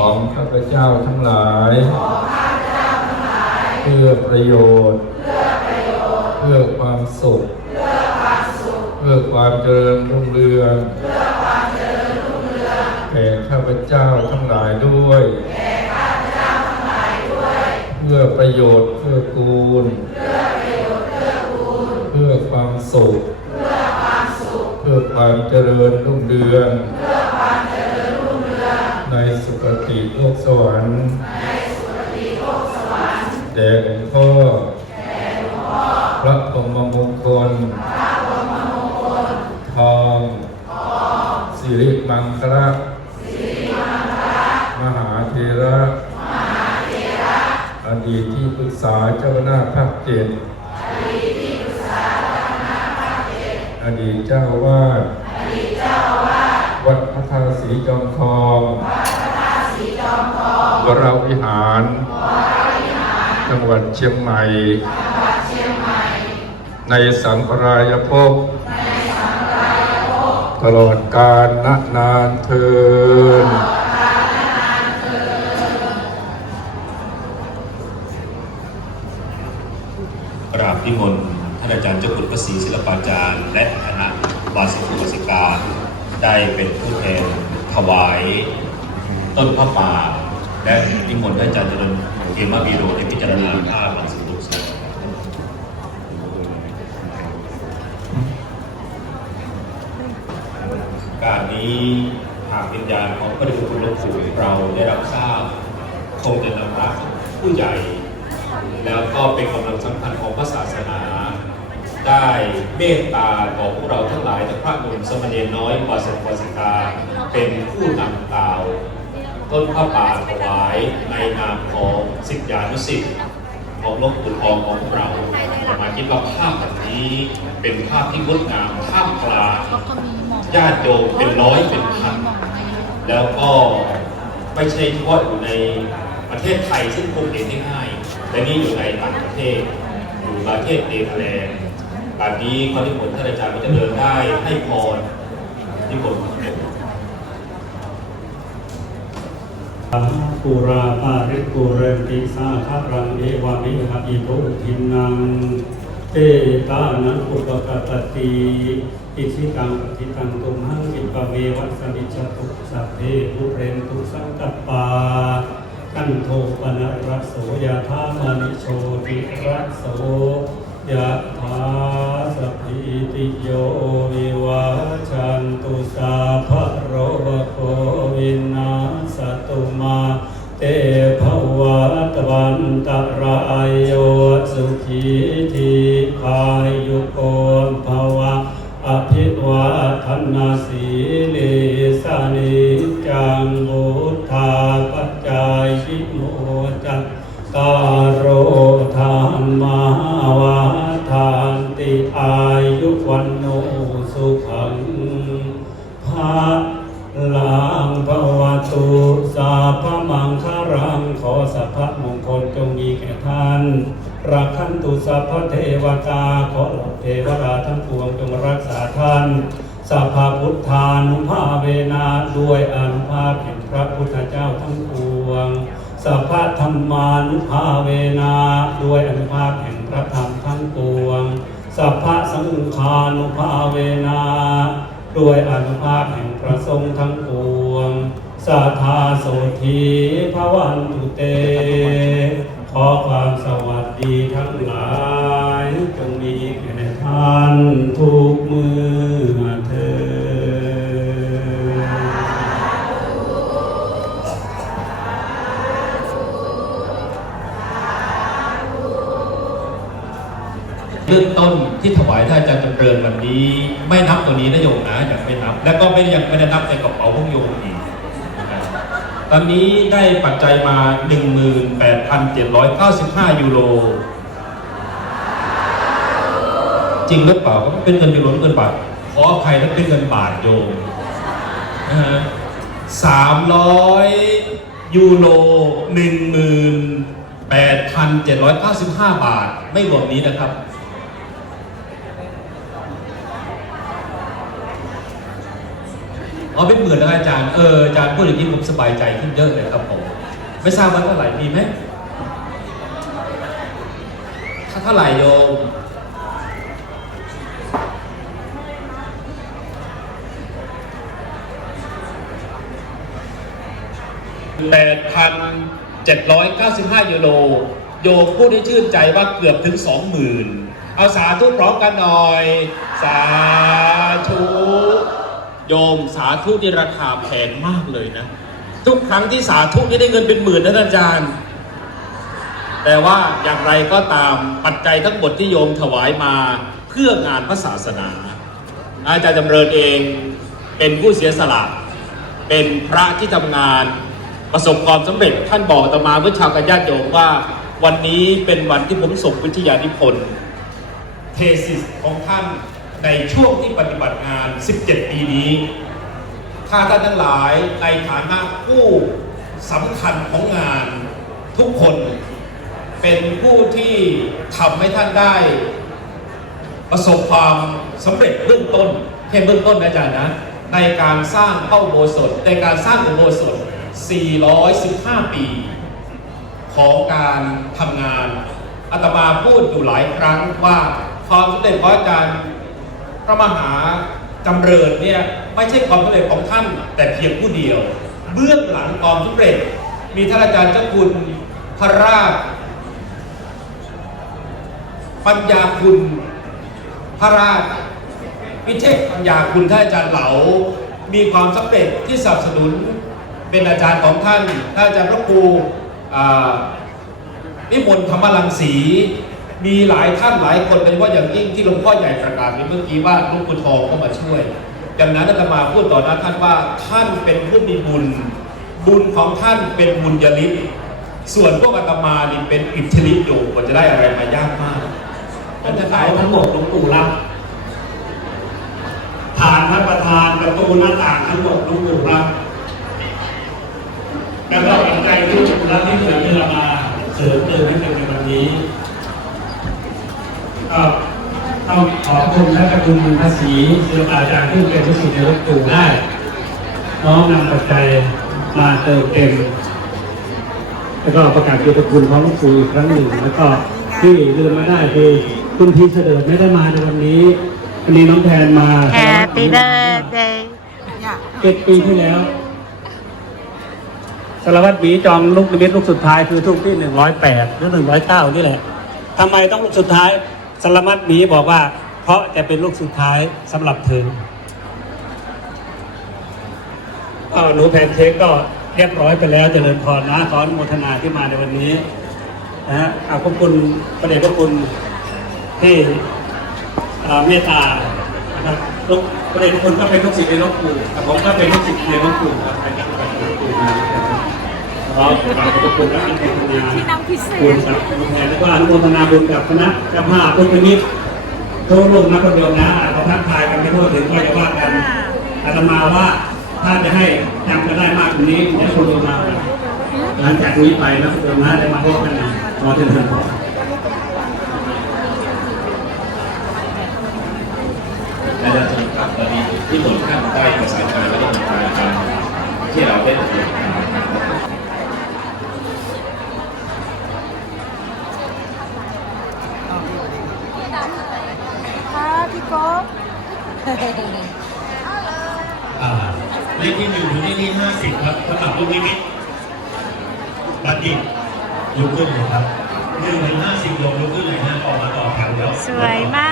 ของข้าพเจ้าทั้งหลาย เพื่อประโยชน์ เพื่อความสุข เพื่อความเจริญรุ่งเรืองแก่ข้าพเจ้าทั้งหลายด้วย เพื่อประโยชน์เพื่อกูล เพื่อความสุข เพื่อความเจริญรุ่งเรือง ในสุคติโลกสวรรค์แด่หลวงพ่อพระพรหมมงคลทองสิริมังคละมหาเทระอดีตที่ปรึกษาเจ้าหน้าภาคเจ็ดอดีตเจ้าอาวาด วัดพระธาตุสีจอมทองวรวิหาร จังหวัดเชียงใหม่ ในสังปรายภพตลอดกาลนนานเทินกราบนิมนต์ท่านอาจารย์เจ้าคุณพระศรีศิลปาจารย์ และคณะวาสิกุวาสิกา ได้เป็นผู้แทนถวายต้นพระป่า และนิมนต์ท่านอาจารย์เจริญเกมวีโรในพิจารณาภาพหลังสุดทุกสิ่งการนี้หากวิญญาณของพระเดชคุณหลวงปู่เราได้รับทราบคงจะนำพาผู้ใหญ่ แล้วก็เป็นกำลังสำคัญของพระศาสนา ได้เมตตาต่อพวกเราทั้งหลายทั้งพระนุ่มสมณีน้อยวาสกวาสิกา เป็นผู้นำกล่าวต้นพระป่าถวายในนามของสิทธิานุสิทธิ์ของลวงปู่ทองของเราสมาคิดว่าภาพแบบนี้เป็นภาพที่งดงามท่ามกลางญาติโยมเป็นร้อยเป็นพันแล้วก็ไม่ใช่เฉพาะอยู่ในประเทศไทยซึ่งคงเห็นได้ง่ายและนี่อยู่ในต่างประเทศอยู่ประเทศเนเธอร์แลนด์ แบบนี้เขาที่ผลท่านอาจารย์ก็จะเดินได้ให้พรที่ผลปุราปาริปุเรนติสาคารังเอวามิหอิโตทินังเตตานังอุปกปติอิสิตังปฏิตังตุมหังอิปะเมวัสสมิจจตุสัพเพปุเรนตุสังกัปปากันโทปนรสโสยะธามณิโชติรสโส ยะธาสัพพิติโยวิวาจันตุสาภะโรโควินาสตุมาเตภวัตวันตรายโยสุขีทีพายุโกนภวะอภิวาทนาสี ขันตุสัพพเทวตาขอเหล่าเทวราทั้งปวงจงรักษาท่านสัพพพุทธานุภาเวนาด้วยอนุภาพแห่งพระพุทธเจ้าทั้งปวงสัพพธรรมานุภาเวนาด้วยอนุภาพแห่งพระธรรมทั้งปวงสัพพสังฆานุภาเวนาด้วยอนุภาพแห่งพระทรงฆ์ทั้งปวงสัทธาโสธีพระวันตุเต ขอความสวัส ดีทั้งหลายจงมีแก่ท่านทุกมือเธอเริ่มต้นที่ถวายท่านอาจารย์จำเริญวันนี้ ไม่นับตัวนี้นะโยมนะยังไม่นับ แล้วก็ไม่ยังไม่ได้นับในกระเป๋าพวกโยมอีก ตอนนี้ได้ปัจจัยมา 18,795 ยูโร จริงหรือเปล่าก็เป็นเงินยูโรหรือเงินบาท ขออภัยถ้าเป็นเงินบาทโยมนะฮะสามร้อยยูโรหนึ่งหมื่นแปดพันเจ็ดร้อยเก้าสิบห้าบาท ไม่รวมนี้นะครับ อ๋อเป็นหมื่นนะครับอาจารย์เอออาจารย์พูดอย่างนี้ผมสบายใจขึ้นเยอะเลยครับผมไม่ทราบว่าเท่าไหร่มีไหมถ้าเท่าไหร่โยม8,795ยูโรโยมพูดให้ชื่นใจว่าเกือบถึง20,000เอาสาธุพร้อมกันหน่อย สาธ โยมสาธุนี่ราคาแพงมากเลยนะ ทุกครั้งที่สาธุนี่ได้เงินเป็นหมื่นนะท่านอาจารย์ แต่ว่าอย่างไรก็ตามปัจจัยทั้งหมดที่โยมถวายมาเพื่องานพระศาสนา อาจารย์จำเริญเองเป็นผู้เสียสละเป็นพระที่ทำงานประสบความสำเร็จท่านบอกอาตมาเมื่อชาวกับญาโยมว่า วันนี้เป็นวันที่ผมส่งวิทยานิพนธ์เทสิสของท่าน ในช่วงที่ปฏิบัติงาน 17 ปีนี้ ถ้าท่านทั้งหลายในฐานะผู้สำคัญของงานทุกคนเป็นผู้ที่ทำให้ท่านได้ ประสบความสำเร็จเบื้องต้นแค่เบื้องต้นนะอาจารย์นะ ในการสร้างเข้าโบสถในการสร้างอุโบสถ 415 ปี ของการทำงานอาตมาพูดอยู่หลายครั้งว่าความสำเร็จของอาจารย์ พระมหาจำเริญเนี่ยไม่ใช่ความสำเร็จของท่าน แต่เพียงผู้เดียว เบื้องหลังความสำเร็จ มีท่านอาจารย์เจ้าคุณพระราชปัญญาคุณพระราชพิเทศปัญญาคุณท่านอาจารย์เหลา มีความสำเร็จที่สนับสนุนเป็นอาจารย์ของท่านท่านอาจารย์พระครูอ่านิมนต์ธรรมรังสี มีหลายท่านหลายคนโดยเฉพาะอย่างยิ่งที่หลวงพ่อใหญ่ประกาศไปเมื่อกี้ว่าหลูกปู่ทองก็มาช่วย ดังนั้นอาตมาพูดต่อหน้าท่านว่าท่านเป็นผู้มีบุญ บุญของท่านเป็นบุญยลิศส่วนพวกอาตมานี่เป็นอิทธิฤทธิ์อยู่กว่าจะได้อะไรมายากมากมันจะขายทั้งหมดหลวงปู่รับฐานพระประธานประตูหน้าต่างทั้งหมดหลวงปู่รับแล้วก็ปัจจัยที่หลวงปู่รับที่เหลือที่เรามาเสริมเติมให้เป็นในวันนี้ก็ต้ องขอบคุณท่านกคุณภาษีศิลปอาจารย์ที่เป็นผู้ศิษย์ในหลวงปู่ได้น้อมนำปัจจัยมาเติมเต็ม แล้วก็ประกาศเกียรติคุณของหลวงปู่อีกครั้งหนึ่ง แล้วก็ที่ลืมมาได้คือคุณพีเสด็จไม่ได้มาในวันนี้วันนี้น้องแทนมา Happy birthday เจ็ดปีที่แล้วสารวัตรหมีจองลูกนิมิตลูกสุดท้ายคือทุกที่หนึ่งร้อยแปดหรือหนึ่งร้อยเก้านี่แหละทำไมต้องลูกสุดท้ายสารวัตรหมีบอกว่า เพราะจะเป็นลูกสุดท้ายสำหรับเธอก็หนูแพนเค้กก็เรียบร้อยไปแล้วเจริญพรนะขออนุโมทนาที่มาในวันนี้นะฮะขอบพระคุณประเดชพระคุณที่เอ่อเมตตานะครับลูกประเดชพระคุณก็เป็นลูกศิษย์ในหลวงปู่แต่ผมก็เป็นลูกศิษย์ในหลวงปู่ครับเป็นลูกศิษย์ในหลวงปู่มาขอขอบพระคุณและอนุโมทนาที่นั่งพิเศษบุญกับผู้แทนแล้วก็อนุโมทนาบุญกับคณะเจ้าภาพทุกนิด ทุกลูกนักคนเดียวนะเราทักทายกันไม่ทั่วถึงก็จะว่ากันอาตมาว่าถ้าจะให้จำกันได้มากกว่านี้เดี๋ยวคนดูมาหลังจากนี้ไปนะคุณผู้ชมนะได้มาพบกันรอเจริญพรอาจารย์สมครับตอนนี้ที่หนุนท่านได้ประสานงานและได้มีการการที่เราได้ดำเนินการนะครับ ค่ะ พี่ก๊อฟอ่าเลขที่หนึ่งถึงเลขที่ห้าสิบครับสำหรับลูกนิมิตบัณฑิตลุกขึ้นเลยครับหนึ่งถึงห้าสิบโยมลุกขึ้นเลยนะออกมาต่อแถวแล้ว สวยมา